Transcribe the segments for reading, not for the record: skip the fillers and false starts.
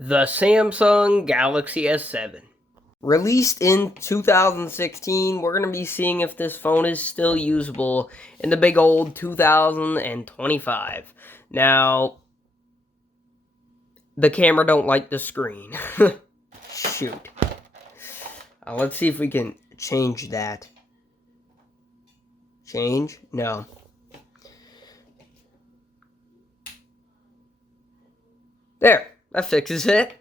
The Samsung Galaxy S7. Released in 2016, we're going to be seeing if this phone is still usable in the big old 2025. Now, the camera don't like the screen. Shoot. Let's see if we can change that. Change? No. There. That fixes it.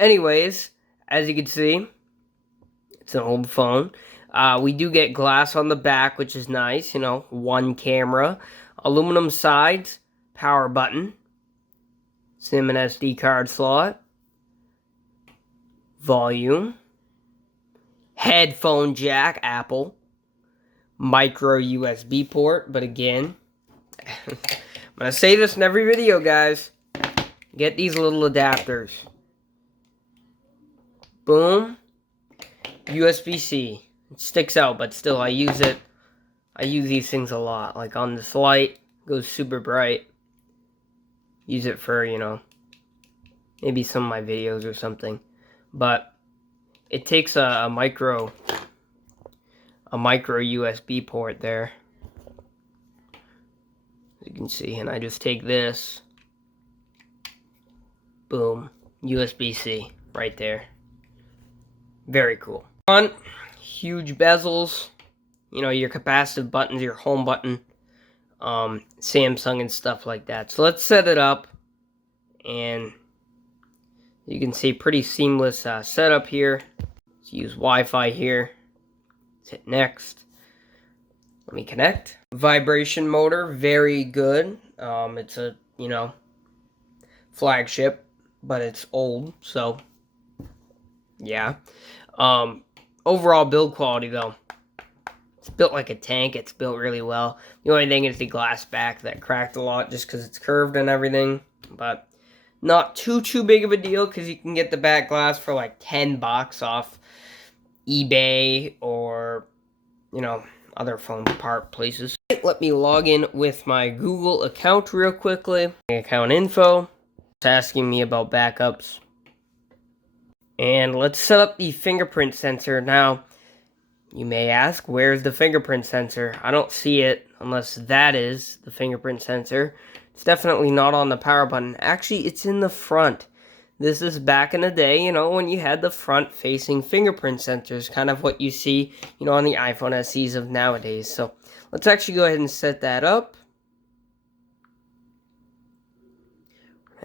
Anyways, as you can see, it's an old phone. We do get glass on the back, which is nice. You know, one camera. Aluminum sides. Power button. SIM and SD card slot. Volume. Headphone jack, Apple. Micro USB port, but again, I'm going to say this in every video, guys. Get these little adapters. Boom. USB-C. It sticks out, but still, I use it. I use these things a lot. Like on this light, goes super bright. Use it for, you know, maybe some of my videos or something. But it takes a micro USB port there. As you can see, and I just take this. Boom. USB-C right there. Very cool. Front, huge bezels. You know, your capacitive buttons, your home button. Samsung and stuff like that. So let's set it up. And you can see pretty seamless setup here. Let's use Wi-Fi here. Let's hit next. Let me connect. Vibration motor, very good. It's a, you know, flagship, but it's old, so yeah. Overall build quality though, it's built like a tank. It's built really well. The only thing is the glass back that cracked a lot just because it's curved and everything, but not too big of a deal because you can get the back glass for like $10 off eBay or, you know, other phone part places. Let me log in with my Google account real quickly. Account info. It's asking me about backups. And let's set up the fingerprint sensor. Now, you may ask, where's the fingerprint sensor? I don't see it unless that is the fingerprint sensor. It's definitely not on the power button. Actually, it's in the front. This is back in the day, you know, when you had the front-facing fingerprint sensors, kind of what you see, you know, on the iPhone SEs of nowadays. So let's actually go ahead and set that up.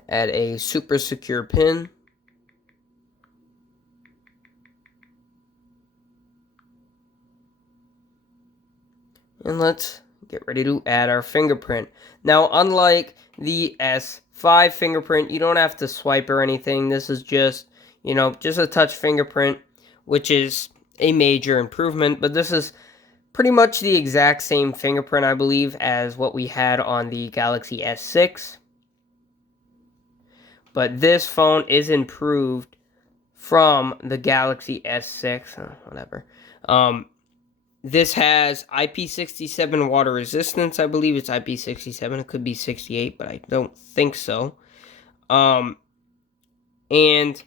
Add a super secure pin. And let's get ready to add our fingerprint. Now, unlike the S5 fingerprint, you don't have to swipe or anything. This is just, you know, just a touch fingerprint, which is a major improvement. But this is pretty much the exact same fingerprint, I believe, as what we had on the Galaxy S6. But this phone is improved from the Galaxy S6, whatever. This has IP67 water resistance. I believe it's IP67. It could be 68, but I don't think so. And it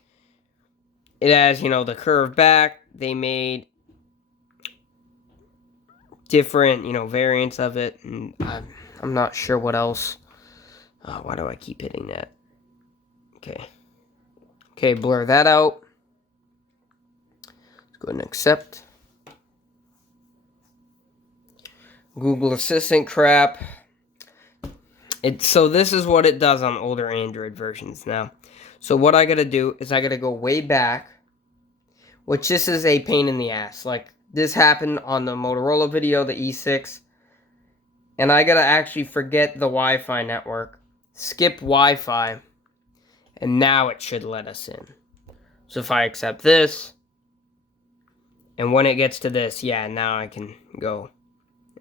has, you know, the curved back. They made different, you know, variants of it. And I'm not sure what else. Why do I keep hitting that? Okay. Okay, blur that out. Let's go ahead and accept. Google Assistant crap. So this is what it does on older Android versions now. So what I gotta do is I gotta go way back, which this is a pain in the ass. Like, this happened on the Motorola video, the E6, and I gotta actually forget the Wi-Fi network, skip Wi-Fi, and now it should let us in. So if I accept this, and when it gets to this, yeah, now I can go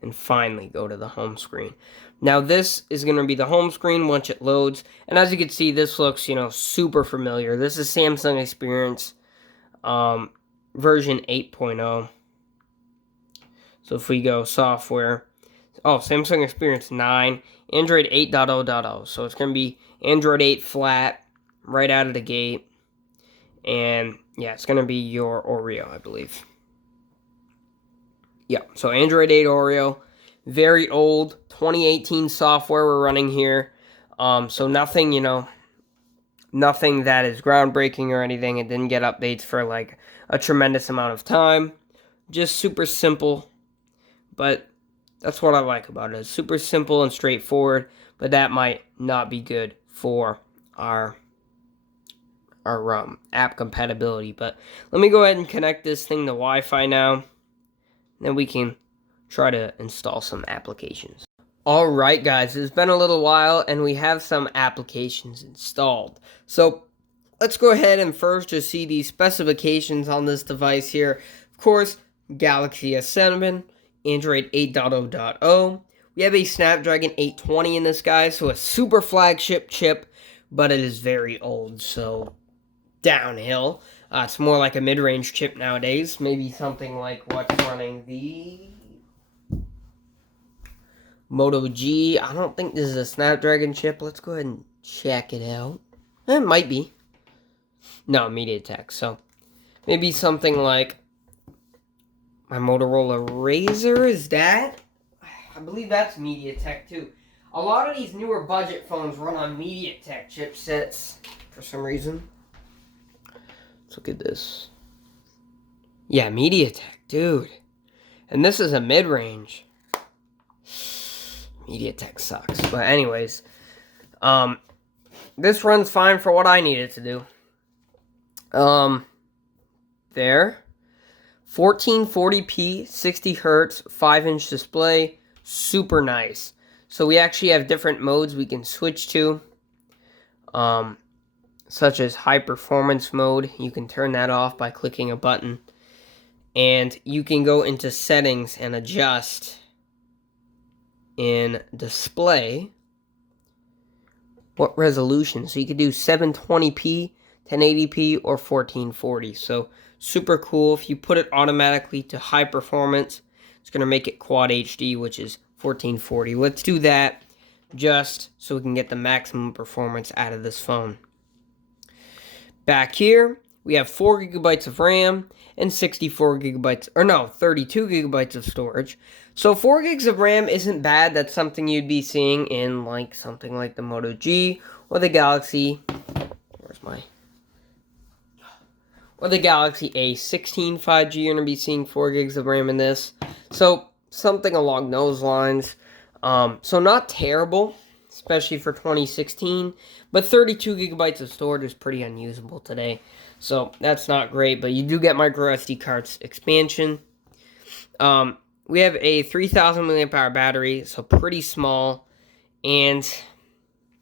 and finally go to the home screen. Now this is going to be the home screen once it loads. And as you can see, this looks, you know, super familiar. This is Samsung Experience version 8.0. So if we go software, Samsung Experience 9, Android 8.0.0. So it's going to be Android 8 flat, right out of the gate. And yeah, it's going to be your Oreo, I believe. Yeah, so Android 8 Oreo, very old, 2018 software we're running here. So nothing, nothing that is groundbreaking or anything. It didn't get updates for like a tremendous amount of time. Just super simple, but that's what I like about it. It's super simple and straightforward, but that might not be good for our app compatibility. But let me go ahead and connect this thing to Wi-Fi now. Then we can try to install some applications. Alright guys, it's been a little while and we have some applications installed. So let's go ahead and first just see the specifications on this device here. Of course, Galaxy S7, Android 8.0.0. We have a Snapdragon 820 in this guy, so a super flagship chip, but it is very old, so downhill. It's more like a mid-range chip nowadays. Maybe something like what's running the Moto G. I don't think this is a Snapdragon chip. Let's go ahead and check it out. It might be. No, MediaTek. So maybe something like my Motorola Razr. Is that? I believe that's MediaTek too. A lot of these newer budget phones run on MediaTek chipsets for some reason. Let's look at this. Yeah, MediaTek, dude. And this is a mid-range. MediaTek sucks. But anyways, this runs fine for what I need it to do. There. 1440p, 60 hertz, 5-inch display. Super nice. So we actually have different modes we can switch to. Such as high performance mode. You can turn that off by clicking a button. And you can go into settings and adjust in display what resolution. So you could do 720p, 1080p, or 1440. So super cool. If you put it automatically to high performance, it's going to make it Quad HD, which is 1440. Let's do that just so we can get the maximum performance out of this phone. Back here, we have 4 gigabytes of RAM and 64 gigabytes, or no, 32 gigabytes of storage. So 4 gigs of RAM isn't bad. That's something you'd be seeing in like something like the Moto G or the Galaxy. Or the Galaxy A16 5G. You're going to be seeing 4 gigs of RAM in this. So something along those lines. So not terrible, especially for 2016. But 32 gigabytes of storage is pretty unusable today. So that's not great, but you do get micro SD cards expansion. We have a 3000 milliamp hour battery, so pretty small. And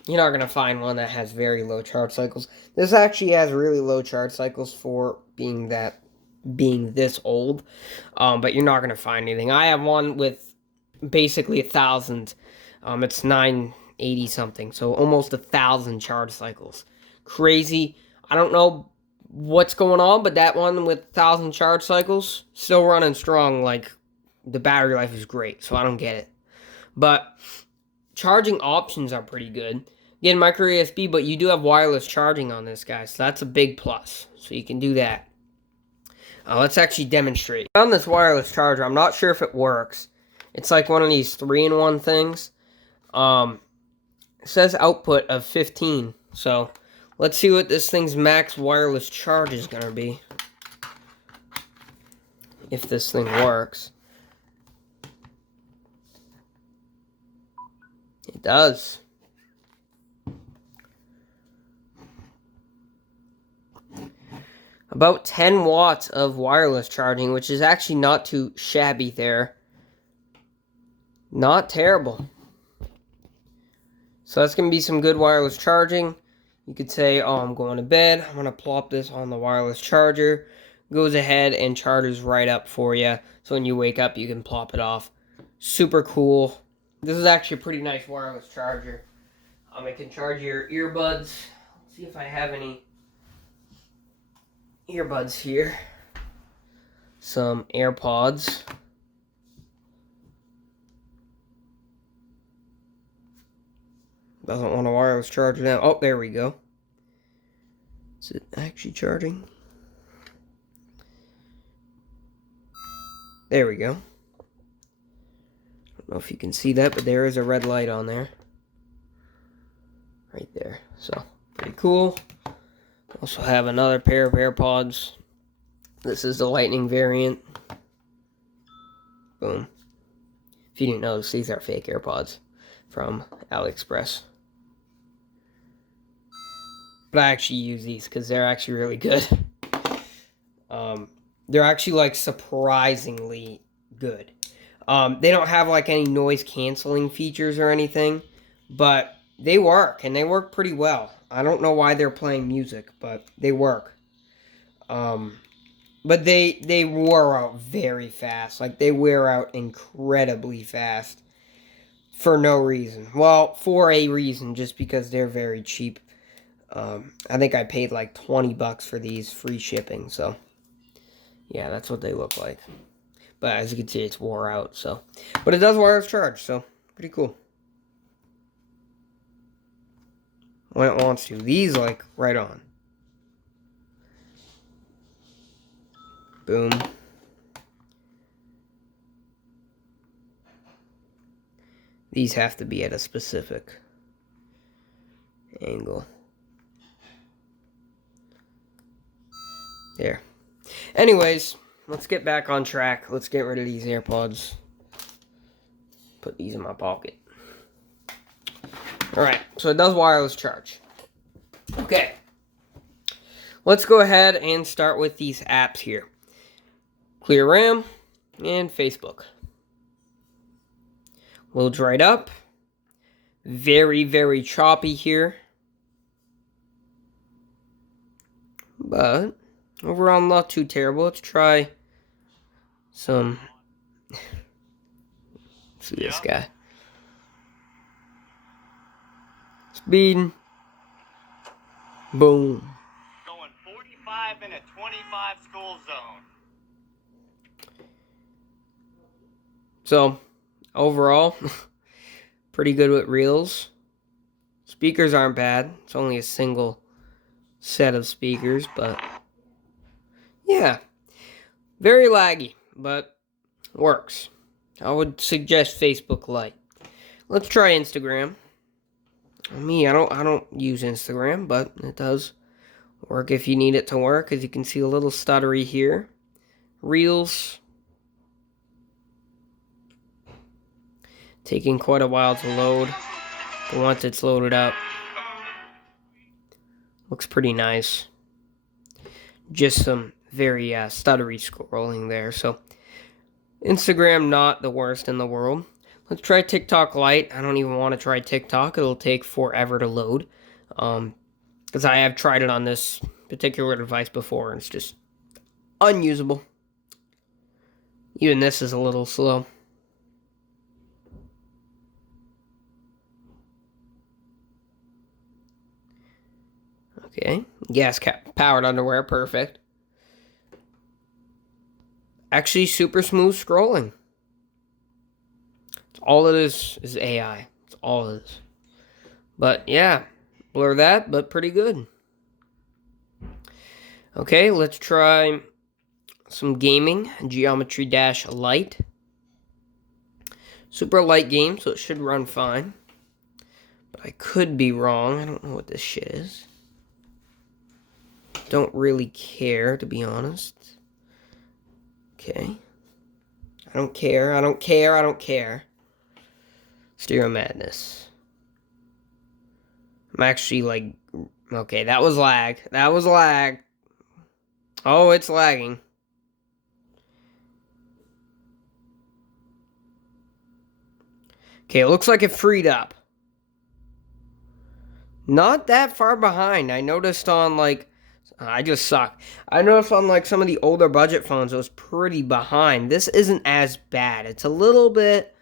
you're not going to find one that has very low charge cycles. This actually has really low charge cycles for being this old. But you're not going to find anything. I have one with basically 1,000. It's 980 something, so almost 1,000 charge cycles. Crazy. I don't know what's going on, but that one with 1,000 charge cycles still running strong. Like the battery life is great, so I don't get it. But charging options are pretty good. Again, micro USB, but you do have wireless charging on this guy, so that's a big plus. So you can do that. Let's actually demonstrate. On this wireless charger, I'm not sure if it works. It's like one of these 3-in-1 things. It says output of 15. So let's see what this thing's max wireless charge is going to be. If this thing works. It does. About 10 watts of wireless charging, which is actually not too shabby there. Not terrible. So that's going to be some good wireless charging. You could say, oh, I'm going to bed. I'm going to plop this on the wireless charger. Goes ahead and charges right up for you. So when you wake up, you can plop it off. Super cool. This is actually a pretty nice wireless charger. It can charge your earbuds. Let's see if I have any earbuds here. Some AirPods. Doesn't want a wireless charger now. Oh, there we go. Is it actually charging? There we go. I don't know if you can see that, but there is a red light on there. Right there. So, pretty cool. Also have another pair of AirPods. This is the Lightning variant. Boom. If you didn't notice, these are fake AirPods from AliExpress. But I actually use these because they're actually really good. They're actually like surprisingly good. They don't have like any noise canceling features or anything, but they work, and they work pretty well. I don't know why they're playing music, but they work. But they wear out very fast. Like, they wear out incredibly fast for no reason. Well, for a reason, just because they're very cheap. I think I paid like $20 for these, free shipping, so yeah, that's what they look like. But as you can see, it's wore out, so. But it does wireless charge, so pretty cool. When it wants to. These, like, right on. Boom. These have to be at a specific angle. There. Anyways, let's get back on track. Let's get rid of these AirPods. Put these in my pocket. Alright, so it does wireless charge. Okay. Let's go ahead and start with these apps here. Clear RAM and Facebook. Loads right up. Very, very choppy here. But overall, not too terrible. Let's try some. See this guy. Speed. Boom. Going 45 in a 25 school zone. So, overall, pretty good with Reels. Speakers aren't bad. It's only a single set of speakers, but yeah, very laggy, but works. I would suggest Facebook Lite. Let's try Instagram. Me, I don't use Instagram, but it does work if you need it to work. As you can see, a little stuttery here. Reels. Taking quite a while to load, but once it's loaded up, looks pretty nice. Just some very stuttery scrolling there. So Instagram, not the worst in the world. Let's try TikTok Lite. I don't even want to try TikTok. It'll take forever to load. Because I have tried it on this particular device before, and it's just unusable. Even this is a little slow. Okay, gas powered underwear, perfect. Actually, super smooth scrolling. All it is AI. It's all it is. But yeah, blur that, but pretty good. Okay, let's try some gaming. Geometry Dash Lite. Super light game, so it should run fine. But I could be wrong. I don't know what this shit is. Don't really care, to be honest. Okay. I don't care. Stereo Madness. I'm actually like... Okay, that was lag. Oh, it's lagging. Okay, it looks like it freed up. Not that far behind. I noticed on like... I just suck. I noticed on like some of the older budget phones it was pretty behind. This isn't as bad. It's a little bit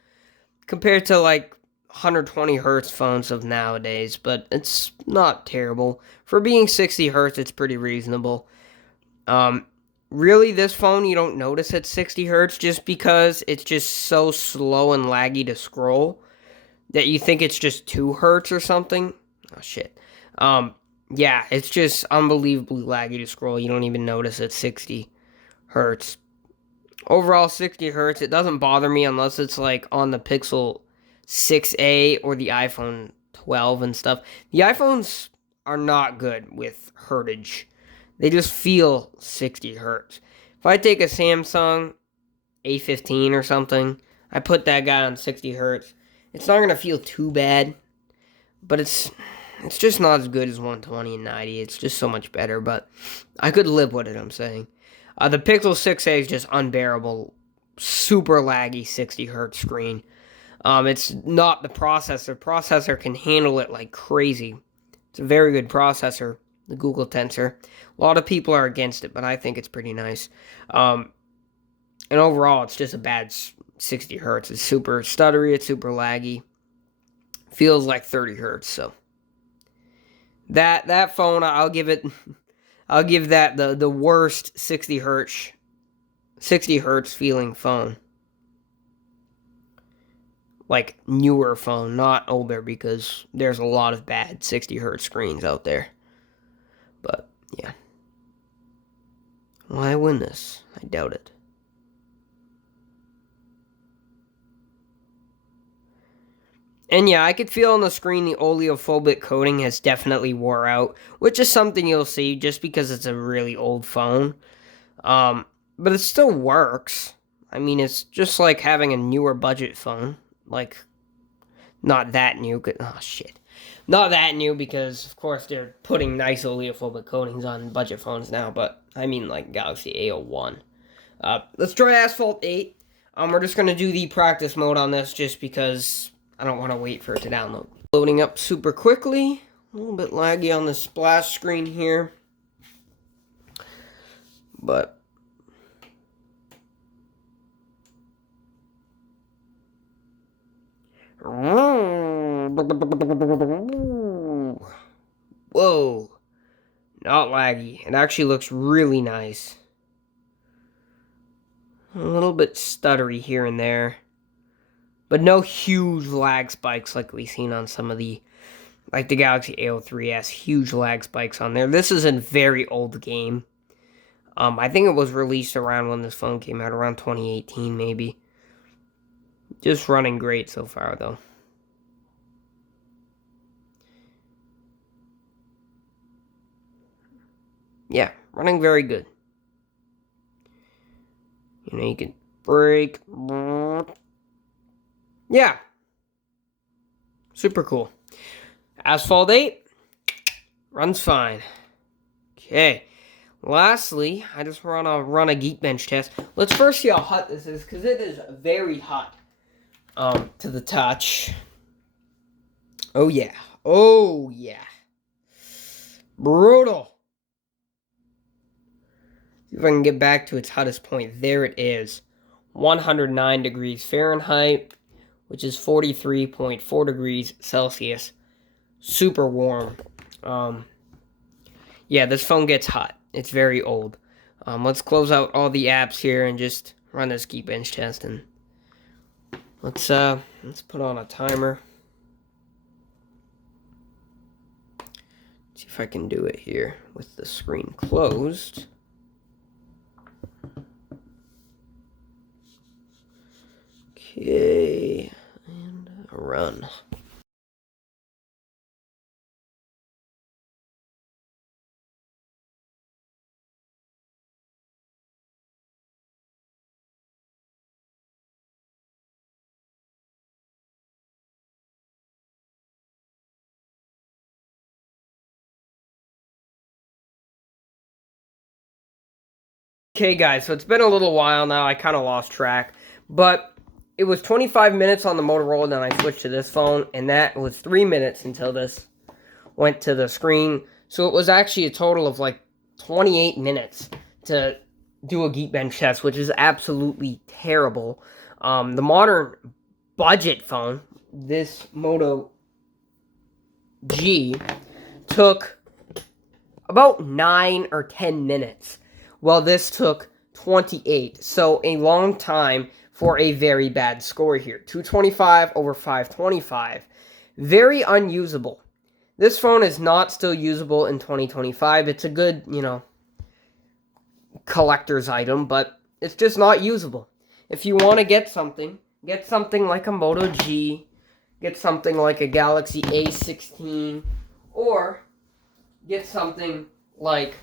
compared to like 120 hertz phones of nowadays, but it's not terrible. For being 60 hertz, it's pretty reasonable. Really, this phone you don't notice at 60 hertz just because it's just so slow and laggy to scroll that you think it's just 2 hertz or something. Oh shit. yeah, it's just unbelievably laggy to scroll. You don't even notice it's 60 hertz. Overall, 60 hertz. It doesn't bother me unless it's like on the Pixel 6a or the iPhone 12 and stuff. The iPhones are not good with hertage. They just feel 60 hertz. If I take a Samsung A15 or something, I put that guy on 60 hertz. It's not gonna feel too bad, but it's just not as good as 120 and 90. It's just so much better, but I could live with it, I'm saying. The Pixel 6a is just unbearable. Super laggy 60 hertz screen. It's not the processor. Processor can handle it like crazy. It's a very good processor, the Google Tensor. A lot of people are against it, but I think it's pretty nice. And overall, it's just a bad 60 hertz. It's super stuttery. It's super laggy. Feels like 30 hertz. So that phone, I'll give that the worst 60 hertz feeling phone. Like newer phone, not older, because there's a lot of bad 60 hertz screens out there. But yeah. Will I win this? I doubt it. And yeah, I could feel on the screen the oleophobic coating has definitely wore out, which is something you'll see just because it's a really old phone. But it still works. I mean, it's just like having a newer budget phone. Like, not that new. Oh, shit. Not that new because, of course, they're putting nice oleophobic coatings on budget phones now, but I mean, like, Galaxy A01. Let's try Asphalt 8. We're just going to do the practice mode on this just because I don't want to wait for it to download. Loading up super quickly. A little bit laggy on the splash screen here. But whoa, not laggy. It actually looks really nice. A little bit stuttery here and there, but no huge lag spikes like we've seen on some of the, like the Galaxy A03s, huge lag spikes on there. This is a very old game. I think it was released around when this phone came out, around 2018 maybe. Just running great so far, though. Yeah, running very good. You know, you can brake. Yeah. Super cool. Asphalt 8 runs fine. Okay. Lastly, I just want to run a Geekbench test. Let's first see how hot this is, because it is very hot to the touch. Oh, yeah. Oh, yeah. Brutal. See if I can get back to its hottest point. There it is. 109 degrees Fahrenheit, which is 43.4 degrees Celsius. Super warm. Yeah, this phone gets hot. It's very old. Let's close out all the apps here and just run this Geekbench test. And let's put on a timer. See if I can do it here with the screen closed. Okay, and run. Okay, guys, so it's been a little while now. I kind of lost track, but it was 25 minutes on the Motorola, and then I switched to this phone, and that was 3 minutes until this went to the screen. So it was actually a total of like 28 minutes to do a Geekbench test, which is absolutely terrible. The modern budget phone, this Moto G, took about 9 or 10 minutes. Well, this took 28. So a long time for a very bad score here. 225 over 525. Very unusable. This phone is not still usable in 2025. It's a good, collector's item, but it's just not usable. If you want to get something like a Moto G, get something like a Galaxy A16, or get something like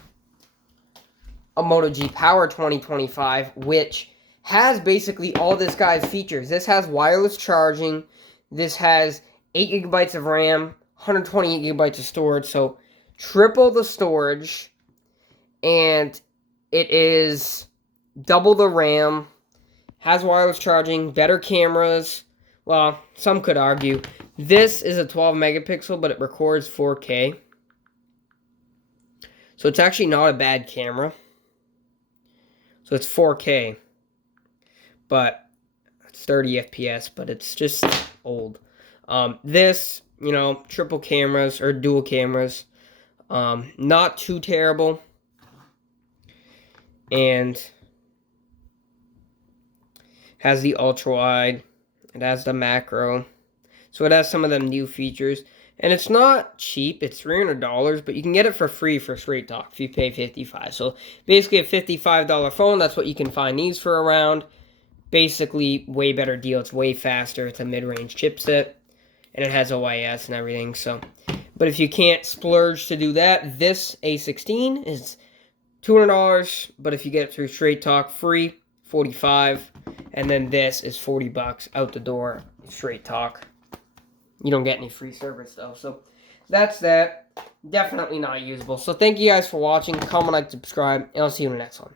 a Moto G Power 2025, which has basically all this guy's features. This has wireless charging. This has 8 gigabytes of RAM, 128 gigabytes of storage, so triple the storage, and it is double the RAM, has wireless charging, better cameras. Well, some could argue. This is a 12 megapixel, but it records 4K. So it's actually not a bad camera. So it's 4K. But it's 30 FPS, but it's just old. This, triple cameras or dual cameras. Not too terrible. And has the ultra wide. It has the macro. So it has some of them new features. And it's not cheap. It's $300, but you can get it for free for Straight Talk if you pay $55. So basically a $55 phone. That's what you can find these for around. Basically, way better deal. It's way faster. It's a mid-range chipset. And it has OIS and everything. So, but if you can't splurge to do that, this A16 is $200. But if you get it through Straight Talk free, $45. And then this is $40 out the door. Straight Talk. You don't get any free service though. So that's that. Definitely not usable. So thank you guys for watching. Comment, like, subscribe, and I'll see you in the next one.